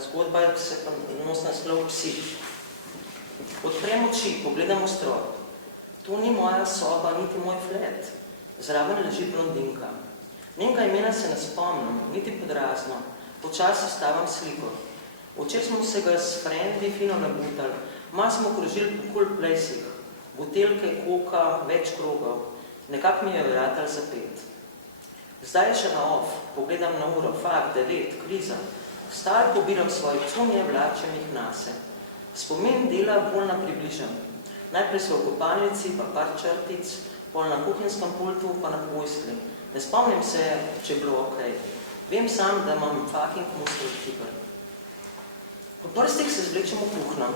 Zgodba se pa nos naslov Psi. Odprem oči, pogledam v strop. To ni moja soba, niti moj flat. Zraven leži blondinka. Njenega imena se ne spomnim, niti podrazno. Počasi stavim sliko. Včer smo se ga s frendi fino nabutali. Malo smo krožili po cool placih. Butelke, koka, več krogov. Nekak mi je vratal za 5. Zdaj je še na off. Pogledam na uro. Fakt, 9, kriza. Vstal pobiram svoje cunje, vlačem jih nase. Spomin dela bolj na približam. Najprej so v kopalnici, pa par črtic, pol na kuhinskem pultu, pa na pojskli. Ne spomnim se, če je bilo okej. Vem sam, da imam fucking muskel fiber. Po prstih se zvlečem v kuhno.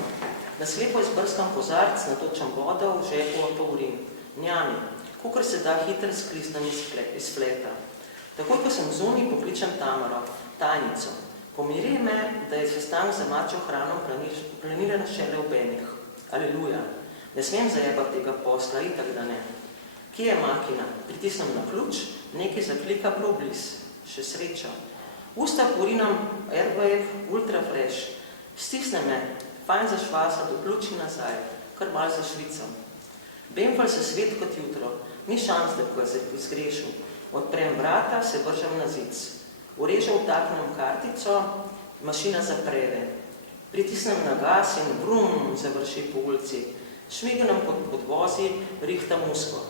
Na slepo izbrskam kozarc, natočam vodo, v žepu pa urin. Njami, kakor se da hitro sklisnem iz fleta. Takoj, ko sem zunaj, pokličem Tamaro, tajnico. Pomiri me, da je sestank za mačjo hrano planiran šele v Benih. Aleluja. Ne smem zajebati tega posla, itak da ne. Kje je makina? Pritisnem na ključ, nekaj zaklika prav bliz. Še sreča. Usta porinam Airwave Ultra Fresh. Stisne me, fajn zašvasa, do ključi nazaj, kar mal zašvicam. Bemfal se svet kot jutro, ni šans, da bi se izgrešil. Odprem vrata, se vržem na zic. Urežem vtaknem kartico, mašina zaprede. Pritisnem na gas in vrum završi po ulici. Šmignem pod podvozi, rihtam usko.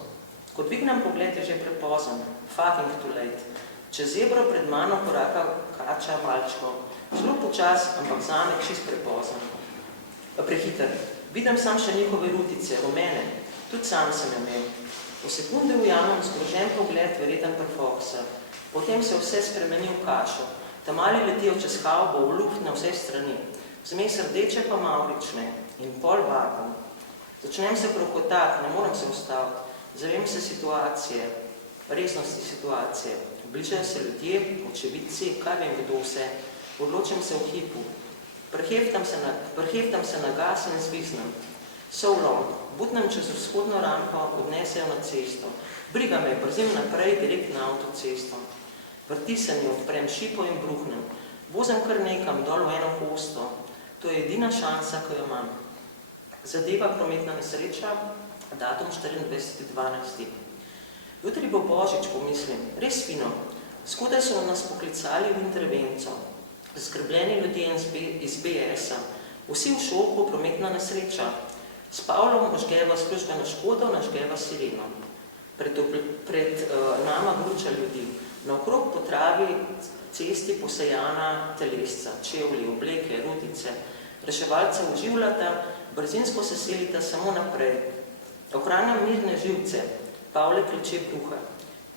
Ko dvignem pogled, je že prepozen. Fucking too late. Čez zebro pred mano koraka kača valčko. Zelo počas, ampak zame čist prepozen. Prehiter. Vidim sam še njihove rutice, rumene. Tudi sam sem imel. V sekunde ujamem zgrožen pogled, verjeten perfoksa. Potem se vse spremeni v kašo. Tamali letijo čez havbo, v luft na vse strani. Zmes rdeče pa mavrične in pol vakuum. Začnem se krohotati, ne morem se ustaviti. Zavem se situacije, resnosti situacije. Bližajo se ljudje, očevidci, kaj vem kdo vse. Odločim se v hipu. Preheftam se na gas in zviznem. So long. Butnem čez vzhodno rampo, odnesejo na cesto. Briga me, brzim naprej, direkt na avtocesto. Vrti se mi, odprem šipo in bruhnem. Vozem kar nekam, dol v eno hosto. To je edina šansa, ko jo imam. Zadeva prometna nesreča, datum 24.12. Jutri bo Božič, pomislim, res fino. Skodaj so nas poklicali v intervenco. Zaskrbljeni ljudje iz BS-a. Vsi v šoku, prometna nesreča. S Pavlom ožgeva službeno škodo, nažgeva sireno. Pred nama gruča ljudi. Naokrog po travi cesti posejana telesca, čevlji, obleke, rutice. Reševalca oživljata, brzinsko se selita samo naprej. Ohranjam mirne živce, Pavle kleče bruha.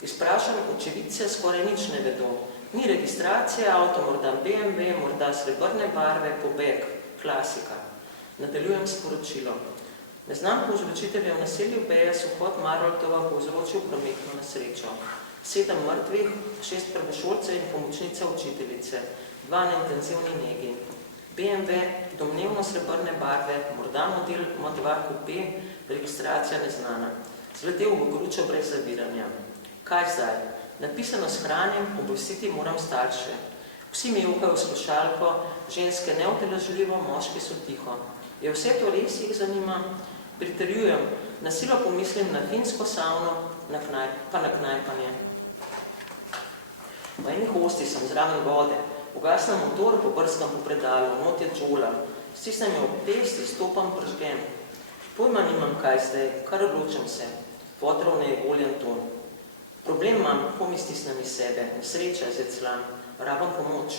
Izprašam očevidce, skoraj nič ne vedo. Ni registracije, avto morda BMW, morda srebrne barve, pobeg, klasika. Nadaljujem sporočilo. Neznan povzročitelj v naselju BS vhod Maroltova povzročil prometno nesrečo. 7 mrtvih, 6 prvošolcev in pomočnica učiteljice, 2 na intenzivni negi. BMW, domnevno srebrne barve, morda model M2 Coupé, registracija neznana. Zletel v gručo brez zaviranja. Kaj zdaj? Napisano s hranjem, obvestiti moram starše. Vsi mi jokajo v slušalko, ženske neutelažljivo, moški so tiho. Je vse to res jih zanima? Pritrjujem, na silo pomislim na finsko savno, pa na knajpanje. V eni hosti sem zraven vode, ugasnem motor, pobrskam po predalu, not je džola. Stisnem jo ob pest, stopam pržgem. Pojma nimam kaj zdaj, kar odločam se. Fotrov ne je voljen ton. Problem imam, kako mi stisnem iz sebe, nesreča, zeclan, rabam pomoč.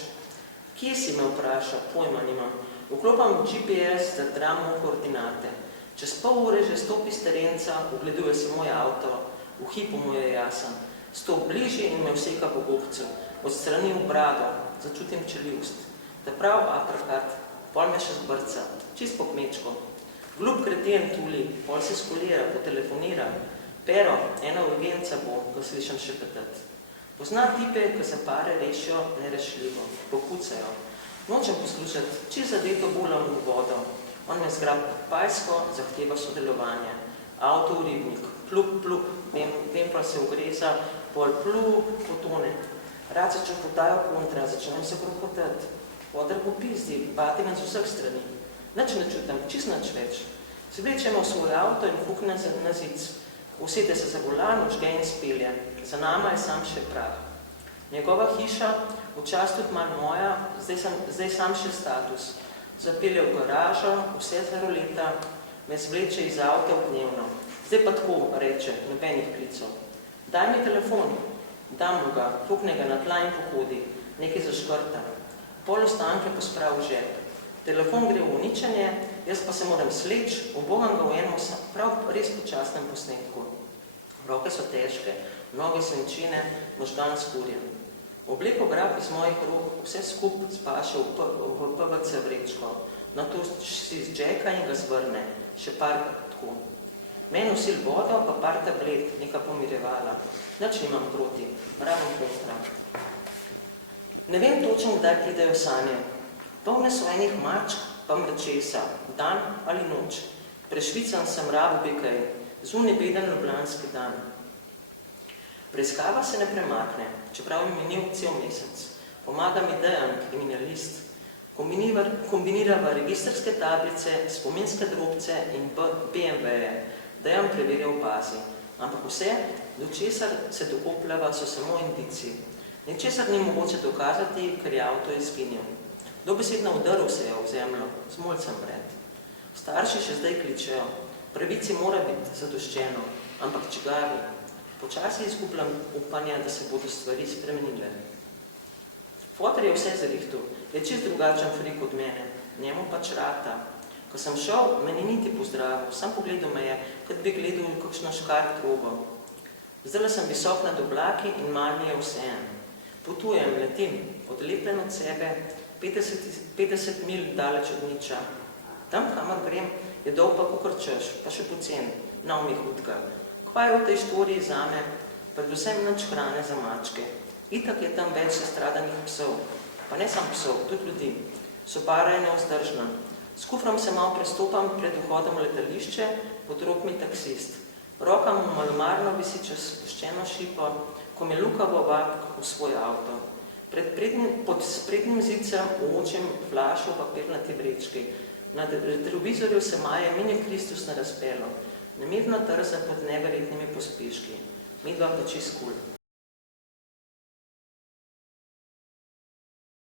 Kje si me vpraša, pojma nimam. Vklopam GPS, zadram v koordinate. Čez pol ure že stopi z terenca, ogleduje se moj avto, v hipu mu je jasen. Stop bližje in me vseka po gobcu, odstrani v brado, začutim čeljust. Da prav aprakat, pol me še zbrca, čist po kmečko. Glup kreten tuli, pol se skolira, potelefonira. Pero, ena urgenca bo, ko slišam šepetati. Pozna tipe, ko se pare rešijo nerešljivo, pokucajo. Nočem poslušati, če zadeto bulam v vodo. On me zgrab pajsko, zahteva sodelovanje. Avto v ribnik, plup, vem pa se ugreza, pol plup, potone. Rad se čopotajo kontra, začnem se krohotati. Foter popizdi, bati nas z vseh strani. Nič ne čutam, čist nič več. Zvlečemo v svoj avto in fukne na zic. Usede se za volan, vžge in spelje. Za nama je sam še prah. Njegova hiša, včas tudi malo moja, zdaj sam še status. Zapelje v garažo, vse zaroleta, me zvleče iz avta v dnevno. Zdaj pa tako, reče, nobenih klicov. Daj mi telefon, dam mu ga, fukne ga na tla in pohodi, nekaj zaškrta. Pol ostanke posprav v žep. Telefon gre v uničenje, jaz pa se moram sleč, obogam ga v enem prav res počasnem posnetku. Roke so težke, noge svinčine, možgan skurjen. Obleko grab iz mojih rok, vse skup spaše v PVC vrečko, nato si z džeka in ga zvrne, še parkrat tako. Men nosil vodo, pa par tablet, neka pomirevala. Nič nimam proti, rabim kontra. Ne vem točno, kdaj pridejo sanje. Polne so enih mačk, pa mrčesa, dan ali noč. Prešvican sem rabu bekaj, zunaj beden ljubljanski dan. Preiskava se ne premakne, čeprav je minil cel mesec. Pomaga mi Dejan, kriminalist. Kombinirava registrske tablice, spominske drobce in BMW-je. Dejan preverja v bazi. Ampak vse, do česar se dokopljava, so samo indici. Ničesar ni mogoče dokazati, ker je avto izginil. Dobesedno vdrl se je v zemljo, z mulcem vred. Starši še zdaj kličejo, pravici mora biti zadoščeno, ampak čigavi. Počasi izgubljam upanja, da se bodo stvari spremenile. Foter je vse zarihtel, je čist drugačen frik od mene, njemu pač rata. Ko sem šel, me ni niti pozdravil, sam pogledal me je, kot bi gledal kakšno škart krogo. Zdaj sem visok nad oblaki in manj mi je vseeno. Potujem, letim, odlepljen od sebe, 50 mil daleč od niča. Tam, kamor grem, je dolg pa kakor češ, pa še pocen, nav mi hudka. Kva je v tej štoriji zame, predvsem nič hrane za mačke. Itak je tam več sestradanih psov, pa ne sam psov, tudi ljudi. Sopara je nevzdržna. S kufrom se malo prestopam pred vhodom v letališče, pod rok mi taksist. Roka mu malomarno visi čez spuščeno šipo, ko me lukavo vab v svoj avto. Pod sprednjim zicem uočim flašo v papirnati vrečki. Na televizorju se maje mini Kristus na razpelo. Nemirno trza pod neverjetnimi pospeški. Midva pa čist kul.